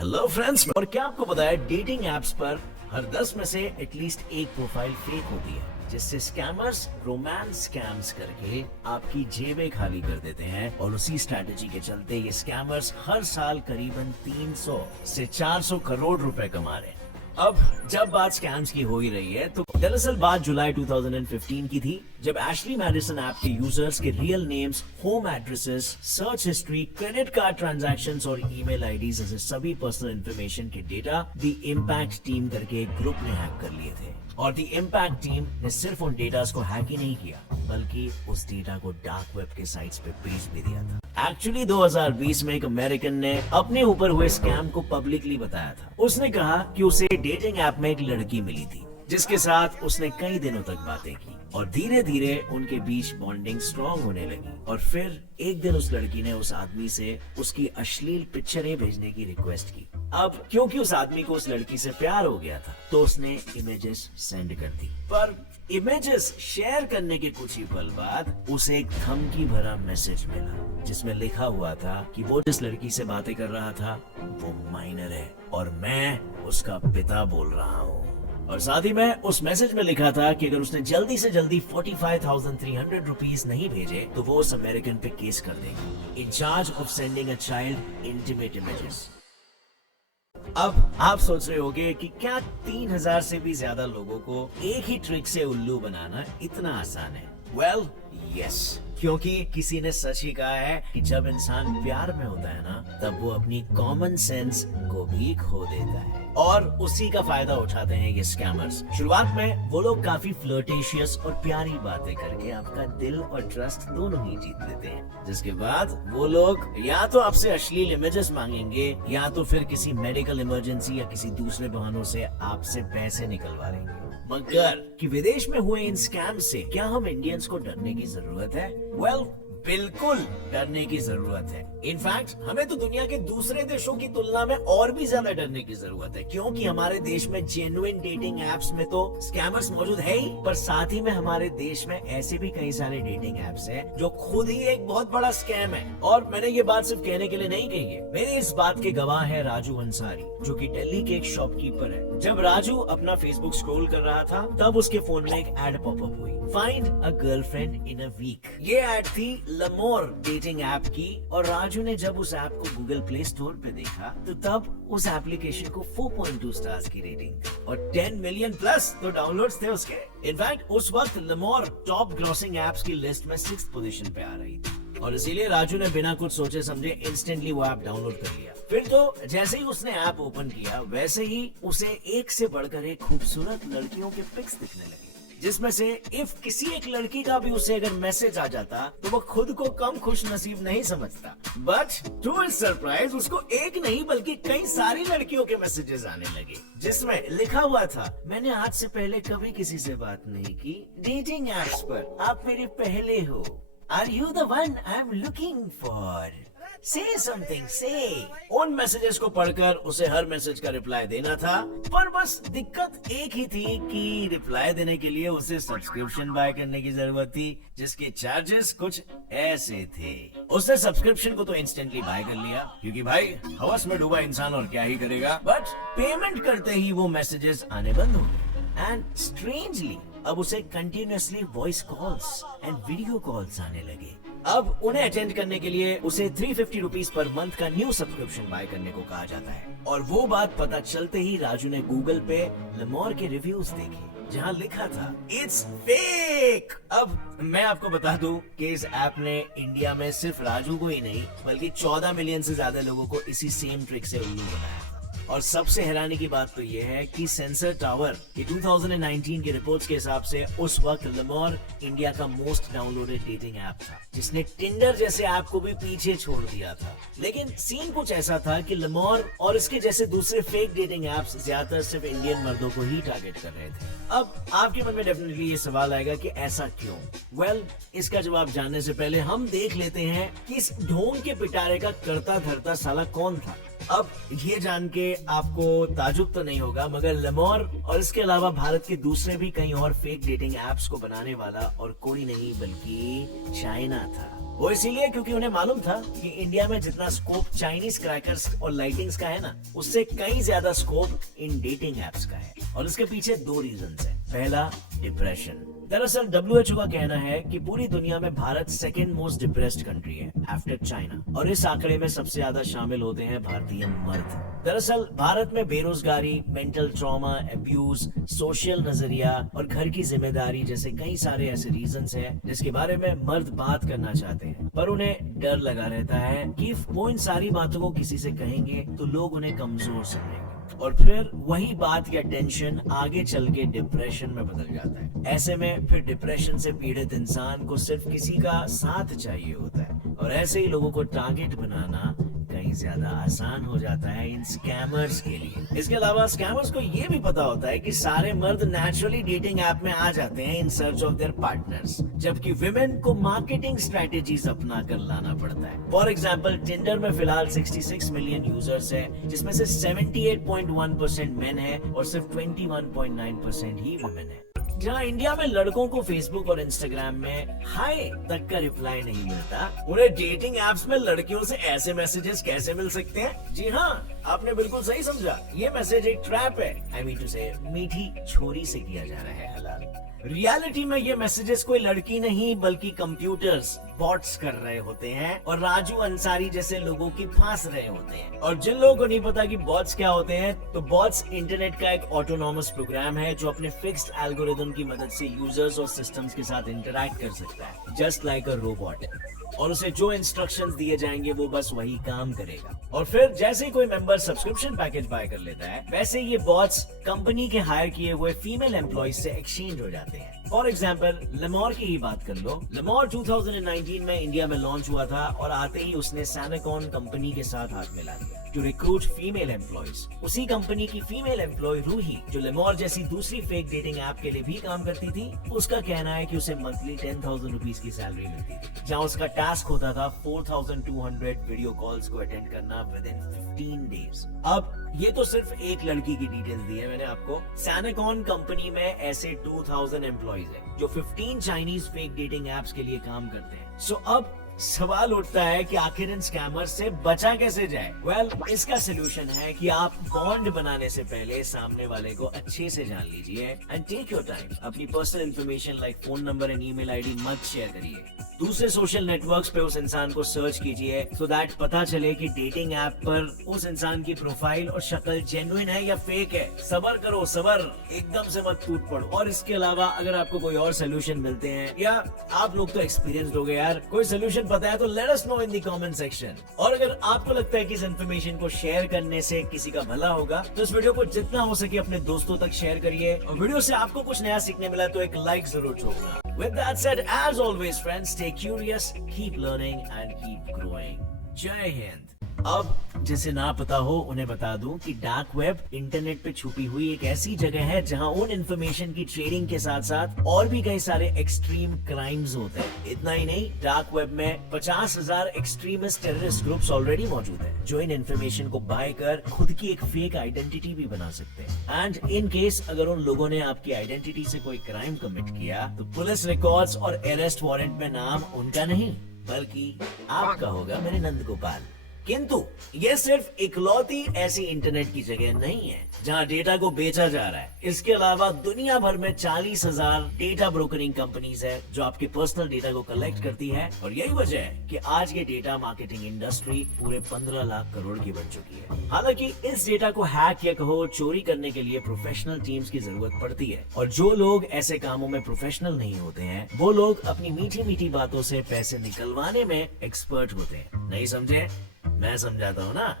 Hello friends, और क्या आपको पता है डेटिंग एप्स पर हर 10 में से एटलीस्ट एक प्रोफाइल फेक होती है, जिससे स्कैमर्स रोमांस स्कैम्स करके आपकी जेबें खाली कर देते हैं। और उसी स्ट्रैटेजी के चलते ये स्कैमर्स हर साल करीबन 300 से 400 करोड़ रुपए कमा रहे हैं। अब जब बात स्कैम्स की हो ही रही है, तो दरअसल बात जुलाई 2015 की थी, जब एशली मैडिसन ऐप के यूजर्स के real names, home addresses, search history, credit card transactions और ईमेल आईडी जैसे सभी पर्सनल इंफॉर्मेशन के डेटा द इम्पैक्ट टीम करके एक ग्रुप ने हैक कर लिए थे। और द इम्पैक्ट टीम ने सिर्फ उन डेटास को हैक ही नहीं किया, बल्कि उस डेटा को डार्क वेब के साइट्स पे बेच भी दिया था। एक्चुअली 2020 में एक अमेरिकन ने अपने ऊपर हुए स्कैम को पब्लिकली बताया था। उसने कहा कि उसे डेटिंग ऐप में एक लड़की मिली थी, जिसके साथ उसने कई दिनों तक बातें की और धीरे धीरे उनके बीच बॉन्डिंग स्ट्रॉन्ग होने लगी। और फिर एक दिन उस लड़की ने उस आदमी से उसकी अश्लील पिक्चरें भेजने की रिक्वेस्ट की। अब क्योंकि उस आदमी को उस लड़की से प्यार हो गया था, तो उसने इमेजेस सेंड कर दी। पर इमेजेस शेयर करने के कुछ ही पल बाद उसे एक धमकी भरा मैसेज मिला, जिसमें लिखा हुआ था कि वो जिस लड़की से बातें कर रहा था वो माइनर है और मैं उसका पिता बोल रहा हूँ। और साथ ही में उस मैसेज में लिखा था कि अगर उसने जल्दी से जल्दी 45,300 रुपीस नहीं भेजे तो वो उस अमेरिकन पे केस कर देगा, in charge of sending a child intimate images. अब आप सोच रहे होंगे कि क्या 3000 से भी ज्यादा लोगों को एक ही ट्रिक से उल्लू बनाना इतना आसान है? वेल, यस, क्योंकि किसी ने सच ही कहा है कि जब इंसान प्यार में होता है ना, तब वो अपनी कॉमन सेंस को भी खो देता है। और उसी का फायदा उठाते हैं ये स्कैमर्स। शुरुआत में वो लोग काफी फ्लर्टेशियस और प्यारी बातें करके आपका दिल और ट्रस्ट दोनों ही जीत लेते हैं, जिसके बाद वो लोग या तो आपसे अश्लील इमेजेस मांगेंगे या तो फिर किसी मेडिकल इमरजेंसी या किसी दूसरे बहानों से आपसे पैसे निकलवा लेंगे। मगर कि विदेश में हुए इन स्कैम से क्या हम इंडियंस को डरने की जरूरत है? वेल, बिल्कुल डरने की जरूरत है। इनफैक्ट हमें तो दुनिया के दूसरे देशों की तुलना में और भी ज्यादा डरने की जरूरत है, क्योंकि हमारे देश में जेन्युइन डेटिंग एप्स में तो स्कैमर्स मौजूद है ही, पर साथ ही में हमारे देश में ऐसे भी कई सारे डेटिंग एप्स हैं जो खुद ही एक बहुत बड़ा स्कैम है। और मैंने ये बात सिर्फ कहने के लिए नहीं कही है, मेरी इस बात के गवाह है राजू अंसारी, जो कि दिल्ली के एक शॉपकीपर है। जब राजू अपना फेसबुक स्क्रॉल कर रहा था, तब उसके फोन में एक एड पॉपअप हुई, find a girlfriend in a week. ये एड थी लमोर डेटिंग ऐप की, और राजू ने जब उस ऐप को गूगल प्ले स्टोर पे देखा, तो तब उस एप्लीकेशन को 4.2 स्टार्स की रेटिंग थी और 10 मिलियन प्लस तो डाउनलोड्स थे उसके। इनफैक्ट उस वक्त लमोर टॉप ग्रॉसिंग एप्स की लिस्ट में 6th पोजीशन पे आ रही थी, और इसीलिए राजू ने बिना कुछ सोचे समझे इंस्टेंटली वो ऐप डाउनलोड कर लिया। फिर तो जैसे ही उसने ऐप ओपन किया, वैसे ही उसे एक से बढ़कर एक खूबसूरत लड़कियों के पिक्स दिखने लगे, जिसमें से इफ किसी एक लड़की का भी उसे अगर मैसेज आ जाता तो वो खुद को कम खुश नसीब नहीं समझता। बट टू हिज सरप्राइज उसको एक नहीं बल्कि कई सारी लड़कियों के मैसेजेस आने लगे, जिसमें लिखा हुआ था, मैंने आज से पहले कभी किसी से बात नहीं की, डेटिंग एप्स पर आप मेरे पहले हो, are you the one I am looking for, say something say. उन मैसेजेस को पढ़कर उसे हर मैसेज का रिप्लाई देना था, पर बस दिक्कत एक ही थी कि रिप्लाई देने के लिए उसे सब्सक्रिप्शन बाय करने की जरूरत थी, जिसके चार्जेस कुछ ऐसे थे। उसने सब्सक्रिप्शन को तो इंस्टेंटली बाय कर लिया, क्योंकि भाई हवस में डूबा इंसान और क्या ही करेगा। बट पेमेंट करते ही वो मैसेजेस आने बंद हो गए, एंड स्ट्रेंजली अब उसे continuously voice calls and video calls आने लगे। अब उन्हें अटेंड करने के लिए उसे 350 रुपीज पर मंथ का न्यू सब्सक्रिप्शन बाय करने को कहा जाता है। और वो बात पता चलते ही राजू ने गूगल पे लमोर के रिव्यूज देखे, जहां लिखा था इट्स फेक। अब मैं आपको बता दूं कि इस ऐप ने इंडिया में सिर्फ राजू को ही नहीं बल्कि 14 मिलियन से ज्यादा लोगों को इसी सेम ट्रिक से उल्लू बनाया था। और सबसे हैरानी की बात तो यह है कि सेंसर टावर की 2019 की रिपोर्ट्स के हिसाब से उस वक्त लमोर इंडिया का मोस्ट डाउनलोडेड डेटिंग ऐप था, जिसने टिंडर जैसे ऐप को भी पीछे छोड़ दिया था। लेकिन सीन कुछ ऐसा था कि लमोर और इसके जैसे दूसरे फेक डेटिंग ऐप्स ज्यादातर सिर्फ इंडियन मर्दों को ही टारगेट कर रहे थे। अब आपके मन में डेफिनेटली ये सवाल आएगा कि ऐसा क्यों? वेल, इसका जवाब जानने से पहले हम देख लेते हैं कि इस ढोंग के पिटारे का करता धरता साला कौन था। अब ये जान के आपको ताजुब तो नहीं होगा, मगर लेमोर और इसके अलावा भारत के दूसरे भी कई और फेक डेटिंग एप्स को बनाने वाला और कोई नहीं बल्कि चाइना था। वो इसीलिए क्योंकि उन्हें मालूम था कि इंडिया में जितना स्कोप चाइनीज क्रैकर्स और लाइटिंग्स का है ना, उससे कहीं ज्यादा स्कोप इन डेटिंग एप्स का है। और इसके पीछे दो रीजंस है। पहला, डिप्रेशन। दरअसल WHO का कहना है कि पूरी दुनिया में Bharat second most depressed country है आफ्टर चाइना, और इस आंकड़े में सबसे ज्यादा शामिल होते हैं भारतीय मर्द। दरअसल भारत में बेरोजगारी, मेंटल ट्रॉमा, अब्यूज, सोशल नजरिया और घर की जिम्मेदारी जैसे कई सारे ऐसे रीजंस हैं जिसके बारे में मर्द बात करना चाहते हैं, पर उन्हें डर लगा रहता है कि वो इन सारी बातों को किसी से कहेंगे तो लोग उन्हें कमजोर समझेंगे, और फिर वही बात या टेंशन आगे चल के डिप्रेशन में बदल जाता है। ऐसे में फिर डिप्रेशन से पीड़ित इंसान को सिर्फ किसी का साथ चाहिए होता है, और ऐसे ही लोगों को टारगेट बनाना कहीं ज्यादा आसान हो जाता है इन स्कैमर्स के लिए। इसके अलावा स्कैमर्स को ये भी पता होता है कि सारे मर्द नेचुरली डेटिंग ऐप में आ जाते हैं in search of their partners, जबकि विमेन को मार्केटिंग स्ट्रेटेजीज अपना कर लाना पड़ता है। फॉर एग्जांपल, टिंडर में फिलहाल 66 मिलियन यूजर्स है, जिसमें से 78.1% मेन है और सिर्फ 21.9% ही वुमेन है। जहाँ इंडिया में लड़कों को फेसबुक और इंस्टाग्राम में हाय तक का रिप्लाई नहीं मिलता, उन्हें डेटिंग एप्स में लड़कियों से ऐसे मैसेजेस कैसे मिल सकते हैं? जी हाँ, आपने बिल्कुल सही समझा, ये मैसेज एक ट्रैप है। आई मीन टू से मीठी छोरी से किया जा रहा है हलाल। रियलिटी में ये मैसेजेस कोई लड़की नहीं बल्कि कंप्यूटर्स बॉट्स कर रहे होते हैं और राजू अंसारी जैसे लोगों की फांस रहे होते हैं। और जिन लोगों को नहीं पता कि बॉट्स क्या होते हैं, तो बॉट्स इंटरनेट का एक ऑटोनॉमस प्रोग्राम है जो अपने फिक्स्ड एल्गोरिथम की मदद से यूजर्स और सिस्टम्स के साथ इंटरैक्ट कर सकता है, जस्ट लाइक अ रोबोट, और उसे जो इंस्ट्रक्शंस दिए जाएंगे वो बस वही काम करेगा। और फिर जैसे ही कोई मेंबर सब्सक्रिप्शन पैकेज बाय कर लेता है, वैसे ये बॉट्स कंपनी के हायर किए हुए फीमेल एम्प्लॉइज से एक्सचेंज हो जाते हैं। फॉर एग्जाम्पल, लेमोर की ही बात कर लो। लेमोर 2019 में इंडिया में लॉन्च हुआ था और आते ही उसने सैनेकॉन कंपनी के साथ हाथ मिला दिया टू रिक्रूट फीमेल एम्प्लॉइज। उसी कंपनी की फीमेल एम्प्लॉय रूही, जो लेमोर जैसी दूसरी फेक डेटिंग ऐप के लिए भी काम करती थी, उसका कहना है कि उसे मंथली 10,000 रुपीज की सैलरी मिलती थी, जहाँ उसका टास्क होता था 4,200 वीडियो कॉल्स को अटेंड करना विद इन 15 डेज। अब ये तो सिर्फ एक लड़की की डिटेल्स दी है मैंने आपको। सैनेकॉन कंपनी में ऐसे 2000 एम्प्लॉइज हैं जो 15 चाइनीज फेक डेटिंग एप्स के लिए काम करते हैं। सो अब सवाल उठता है कि आखिर इन स्कैमर्स से बचा कैसे जाए? वेल, इसका सोल्यूशन है कि आप बॉन्ड बनाने से पहले सामने वाले को अच्छे से जान लीजिए एंड टेक योर टाइम। अपनी personal information like phone number and email ID मत शेयर करिए। दूसरे सोशल नेटवर्क्स पे उस इंसान को सर्च कीजिए सो दैट पता चले कि डेटिंग ऐप पर उस इंसान की प्रोफाइल और शक्ल जेन्युइन है या फेक है। सबर करो, सबर, एकदम से मत टूट पड़ो। और इसके अलावा अगर आपको कोई और सोल्यूशन मिलते हैं, या आप लोग तो एक्सपीरियंस्ड हो गए यार, कोई सोल्यूशन पता है तो let us know in the comment section. और अगर आपको लगता है कि इस इन्फॉर्मेशन को शेयर करने से किसी का भला होगा, तो इस वीडियो को जितना हो सके अपने दोस्तों तक शेयर करिए। और वीडियो से आपको कुछ नया सीखने मिला तो एक लाइक जरूर ठोकना। With that said, as always friends, stay curious, keep learning and keep growing. जय हिंद। अब जिसे ना पता हो उन्हें बता दूं कि डार्क वेब इंटरनेट पे छुपी हुई एक ऐसी जगह है जहां उन इंफॉर्मेशन की ट्रेडिंग के साथ साथ और भी कई सारे एक्सट्रीम क्राइम्स होते हैं। इतना ही नहीं, डार्क वेब में 50,000 एक्सट्रीमिस्ट टेररिस्ट ग्रुप्स ऑलरेडी मौजूद हैं जो इन इंफॉर्मेशन को बाय कर खुद की एक फेक आइडेंटिटी भी बना सकते हैं। एंड इन केस अगर उन लोगों ने आपकी आइडेंटिटी से कोई क्राइम कमिट किया, तो पुलिस रिकॉर्ड्स और अरेस्ट वारंट में नाम उनका नहीं बल्कि आपका होगा, मेरे नंद गोपाल। किंतु ये सिर्फ इकलौती ऐसी इंटरनेट की जगह नहीं है जहां डेटा को बेचा जा रहा है। इसके अलावा दुनिया भर में 40,000 डेटा ब्रोकरिंग कंपनीज है जो आपके पर्सनल डेटा को कलेक्ट करती है। और यही वजह है कि आज ये डेटा मार्केटिंग इंडस्ट्री पूरे 15 लाख करोड़ की बन चुकी है। हालांकि इस डेटा को हैक या कहो चोरी करने के लिए प्रोफेशनल टीम्स की जरूरत पड़ती है, और जो लोग ऐसे कामों में प्रोफेशनल नहीं होते हैं, वो लोग अपनी मीठी मीठी बातों से पैसे निकलवाने में एक्सपर्ट होते हैं। नहीं समझे? मैं समझाता हूँ ना।